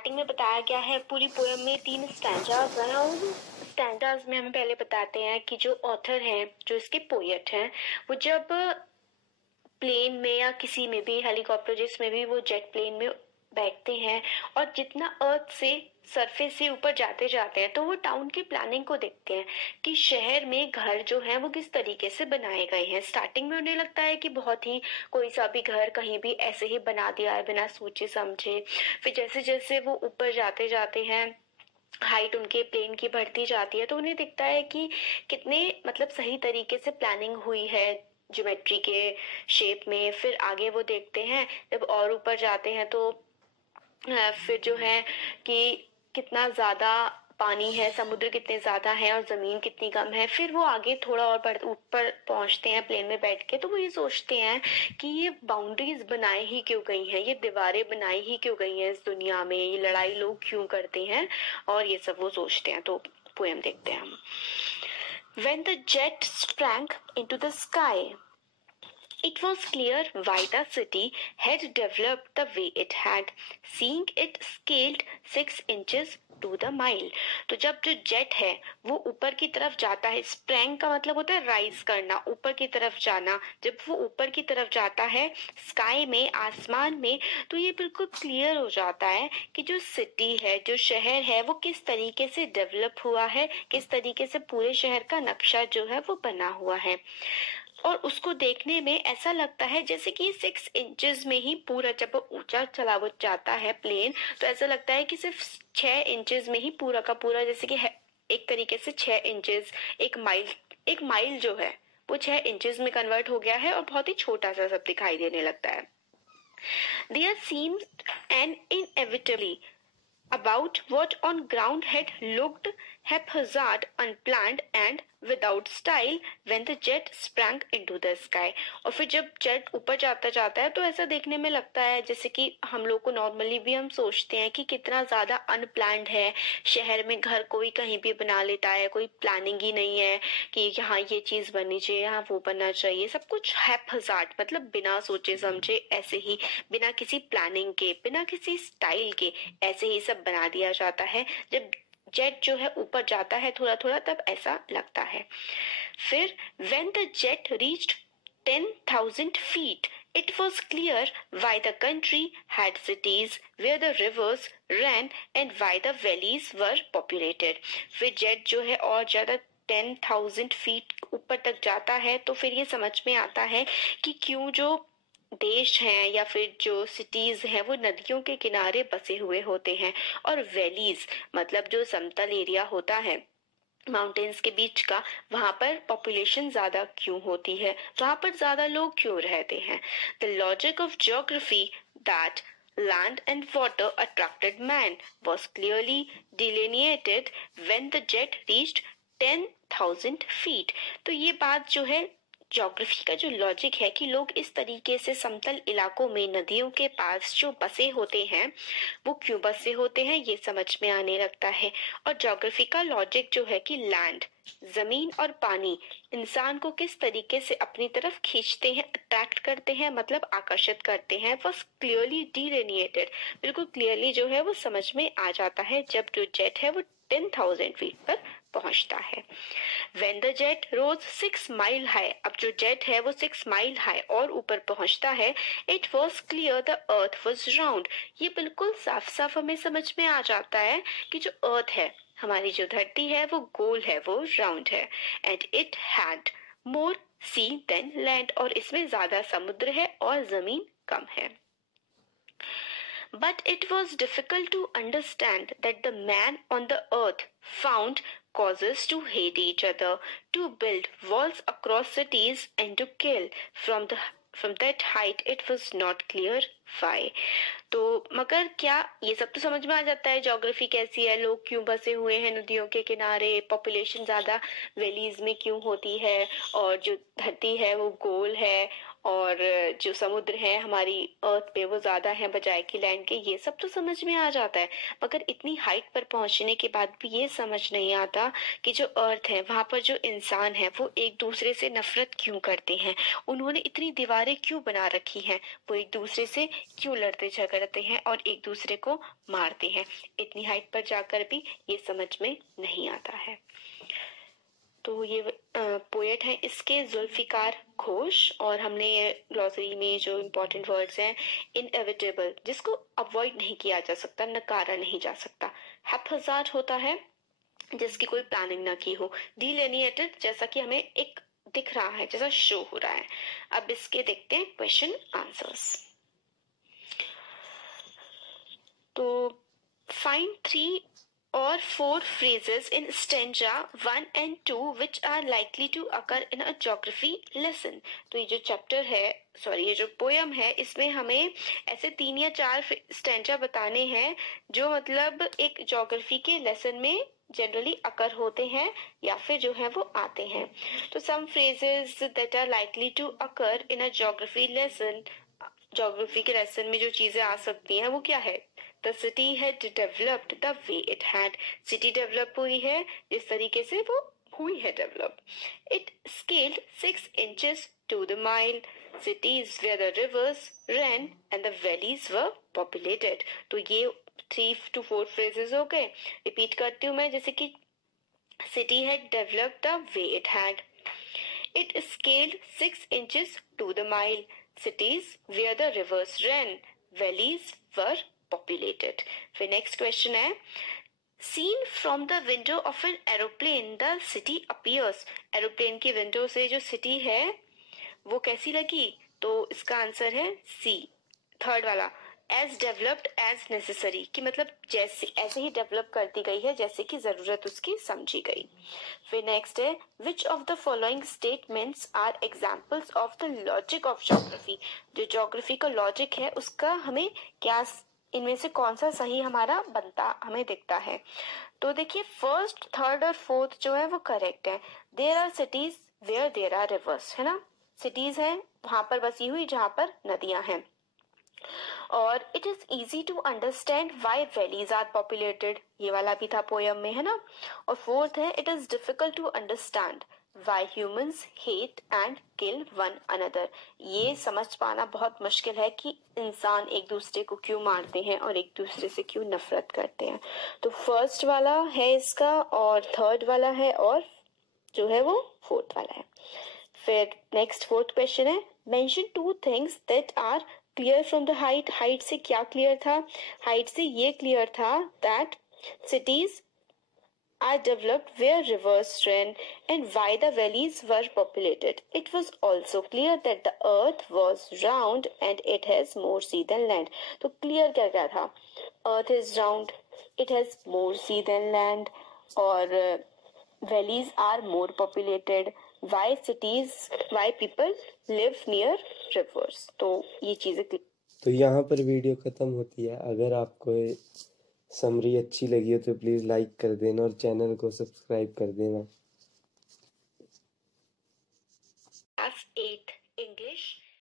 Starting में बताया गया है पूरी पोएम में 3 स्टैंजाज हैं और स्टैंजाज में हमें पहले बताते हैं कि जो ऑथर हैं, जो इसके पोएट हैं, वो जब प्लेन में या किसी में भी हेलीकॉप्टर जिसमें भी वो जेट प्लेन में बैठते हैं और जितना अर्थ से सरफेस से ऊपर जाते जाते हैं तो वो टाउन की प्लानिंग को देखते हैं कि शहर में घर जो है वो किस तरीके से बनाए गए हैं। स्टार्टिंग में उन्हें लगता है कि बहुत ही कोई सा भी घर कहीं भी ऐसे ही बना दिया है बिना सोचे समझे। फिर जैसे जैसे वो ऊपर जाते जाते हैं, हाइट उनके प्लेन की बढ़ती जाती है, तो उन्हें दिखता है कि कितने मतलब सही तरीके से प्लानिंग हुई है ज्योमेट्री के शेप में। फिर आगे वो देखते हैं जब और ऊपर जाते हैं तो फिर जो है कि कितना ज्यादा पानी है, समुद्र कितने ज्यादा है और जमीन कितनी कम है। फिर वो आगे थोड़ा और ऊपर पहुंचते हैं प्लेन में बैठ के, तो वो ये सोचते हैं कि ये बाउंड्रीज बनाई ही क्यों गई हैं, ये दीवारें बनाई ही क्यों गई हैं इस दुनिया में, ये लड़ाई लोग क्यों करते हैं, और ये सब वो सोचते हैं। तो पोएम देखते हैं हम। When the jet sprang into the sky, it was clear why the city had developed the way it had, seeing it scaled 6 inches to the mile। तो जब जो जेट है वो ऊपर की तरफ जाता है, स्प्रैंग का मतलब होता है राइज करना, ऊपर की तरफ जाना। जब वो ऊपर की तरफ जाता है स्काई में, आसमान में, तो ये बिल्कुल क्लियर हो जाता है कि जो सिटी है, जो शहर है, वो किस तरीके से डेवलप हुआ है, किस तरीके से पूरे शहर का नक्शा जो है वो बना हुआ है। और उसको देखने में ऐसा लगता है जैसे कि 6 इंचेस में ही पूरा, जब ऊंचा चला वो जाता है प्लेन, तो ऐसा लगता है कि सिर्फ 6 इंचेस में ही पूरा का पूरा, जैसे कि एक तरीके से 6 इंचेस, एक माइल जो है वो 6 इंचेस में कन्वर्ट हो गया है और बहुत ही छोटा सा सब दिखाई देने लगता है। There seemed an inevitably about what on ground had looked haphazard, unplanned and without style when the jet sprang into the sky। और फिर जब जेट ऊपर जाता जाता है तो ऐसा देखने में लगता है जैसे कि हम लोग को नॉर्मली भी हम सोचते हैं कि कितना ज्यादा अनप्लान्ड है। शहर में घर कोई कहीं भी बना लेता है, कोई प्लानिंग ही नहीं है कि यहाँ ये चीज बननी चाहिए, यहाँ वो बनना चाहिए, सब कुछ हैपहजार्ड मतलब बिना सोचे समझे, ऐसे ही बिना किसी प्लानिंग के, बिना किसी स्टाइल के, ऐसे ही सब बना दिया जाता है। जब जेट जो है ऊपर जाता है थोड़ा थोड़ा तब ऐसा लगता है। फिर when the jet reached 10,000 feet, it was clear why the country had cities where the rivers ran and why the valleys were populated। फिर जेट जो है और ज्यादा 10,000 फीट ऊपर तक जाता है तो फिर ये समझ में आता है कि क्यों जो देश हैं या फिर जो सिटीज हैं वो नदियों के किनारे बसे हुए होते हैं, और वैलीज मतलब जो समतल एरिया होता है माउंटेन्स के बीच का, वहां पर पॉपुलेशन ज्यादा क्यों होती है, वहां पर ज्यादा लोग क्यों रहते हैं। The logic of geography that land and water attracted man was clearly delineated when the jet reached 10,000 feet। तो ये बात जो है ज्योग्राफी का जो लॉजिक है कि लोग इस तरीके से समतल इलाकों में नदियों के पास जो बसे होते हैं वो क्यों बसे होते हैं ये समझ में आने लगता है। और ज्योग्राफी का लॉजिक जो है कि लैंड, जमीन और पानी इंसान को किस तरीके से अपनी तरफ खींचते हैं, अट्रैक्ट करते हैं, मतलब आकर्षित करते हैं, वॉज क्लियरली डिलिनिएटेड, बिल्कुल क्लियरली जो है वो समझ में आ जाता है जब जो जेट है वो 10,000 फीट पर पहुंचता है। When the jet rose 6 mile high, अब जो जेट है वो 6 माइल हाई और ऊपर पहुंचता है, it was clear the earth was round। ये बिल्कुल साफ साफ हमें समझ में आ जाता है कि जो अर्थ है, हमारी जो धरती है वो गोल है, वो राउंड है। And it had more sea than land, और इसमें ज्यादा समुद्र है और जमीन कम है। But it was difficult to understand that the man on the earth found causes to hate each other, to build walls across cities and to kill from that height it was not clear why। तो मगर क्या ये सब तो समझ में आ जाता है ज्योग्राफी कैसी है, लोग क्यों बसे हुए हैं नदियों के किनारे, पॉपुलेशन ज्यादा वैलीज में क्यों होती है, और जो धरती है वो गोल है और जो समुद्र है हमारी अर्थ पे वो ज्यादा है बजाय कि लैंड के, ये सब तो समझ में आ जाता है। मगर इतनी हाइट पर पहुंचने के बाद भी ये समझ नहीं आता कि जो अर्थ है वहां पर जो इंसान है वो एक दूसरे से नफरत क्यों करते हैं, उन्होंने इतनी दीवारें क्यों बना रखी हैं, वो एक दूसरे से क्यों लड़ते झगड़ते हैं और एक दूसरे को मारते हैं। इतनी हाइट पर जाकर भी ये समझ में नहीं आता है। तो ये पोएट है इसके जुल्फिकार घोष। और हमने ये ग्लॉसरी में जो इम्पोर्टेंट वर्ड्स हैं, इनएविटेबल जिसको अवॉइड नहीं किया जा सकता, नकारा नहीं जा सकता। हैप्पीजार्ड होता है जिसकी कोई प्लानिंग ना की हो। डिलिनिएटेड जैसा कि हमें एक दिख रहा है, जैसा शो हो रहा है। अब इसके देखते हैं क्वेश्चन आंसर्स। तो find 3 or 4 phrases in stanza 1 and 2 which are likely to occur in a geography lesson। तो ये जो चैप्टर है, सॉरी ये जो पोयम है, इसमें हमें ऐसे 3 या 4 स्टैंजा बताने हैं जो मतलब एक ज्योग्राफी के लेसन में जनरली अकर होते हैं या फिर जो है वो आते हैं। तो some phrases that are likely to occur in a geography lesson, geography के लेसन में जो चीजें आ सकती हैं वो क्या है? The city had developed the way it had। City develop हुई है जिस तरीके से वो हुई है develop. It scaled 6 inches to the mile। Cities where the rivers ran and the valleys were populated। तो ये 3 to 4 phrases हो गए। रिपीट करती हूँ मैं, जैसे कि city had developed the way it had। It scaled 6 inches to the mile। Cities where the rivers ran, valleys were populated। फिर नेक्स्ट क्वेश्चन है, seen from the window of an aeroplane the city appears. Aeroplane की window से जो city है वो कैसी लगी? तो इसका आंसर है सी, थर्ड वाला, एज डेवलप्ड एज नेसेसरी, कि मतलब जैसे ऐसे ही डेवलप कर दी गई है जैसे कि जरूरत उसकी समझी गई। फिर नेक्स्ट है, which of the following statements are examples of the logic of geography. जो ज्योग्राफी का लॉजिक है उसका हमें क्या, इनमें से कौन सा सही हमारा बनता हमें दिखता है? तो देखिए फर्स्ट, थर्ड और फोर्थ जो है वो करेक्ट है। There are cities where there are rivers, है ना, सिटीज हैं वहां पर बसी हुई जहां पर नदियां हैं। और it is easy to understand why valleys are populated, ये वाला भी था पोयम में, है ना। और फोर्थ है, it is difficult to understand why humans hate and kill one another. ये समझ पाना बहुत मुश्किल है कि इंसान एक दूसरे को क्यों मारते हैं और एक दूसरे से क्यों नफरत करते हैं। तो फर्स्ट वाला है इसका, और थर्ड वाला है, और जो है वो फोर्थ वाला है। फिर नेक्स्ट फोर्थ क्वेश्चन है, mention 2 things that are clear from the height. Height से क्या क्लियर था? हाइट से ये क्लियर था that cities are developed where rivers ran and why the valleys were populated. It was also clear that the earth was round and it has more sea than land। तो clear क्या क्या था? Earth is round, it has more sea than land, और valleys are more populated, why cities, why people live near rivers। तो ये चीजें तो यहाँ पर वीडियो ख़त्म होती है। अगर आपको समरी अच्छी लगी हो तो प्लीज़ लाइक कर देना और चैनल को सब्सक्राइब कर देना।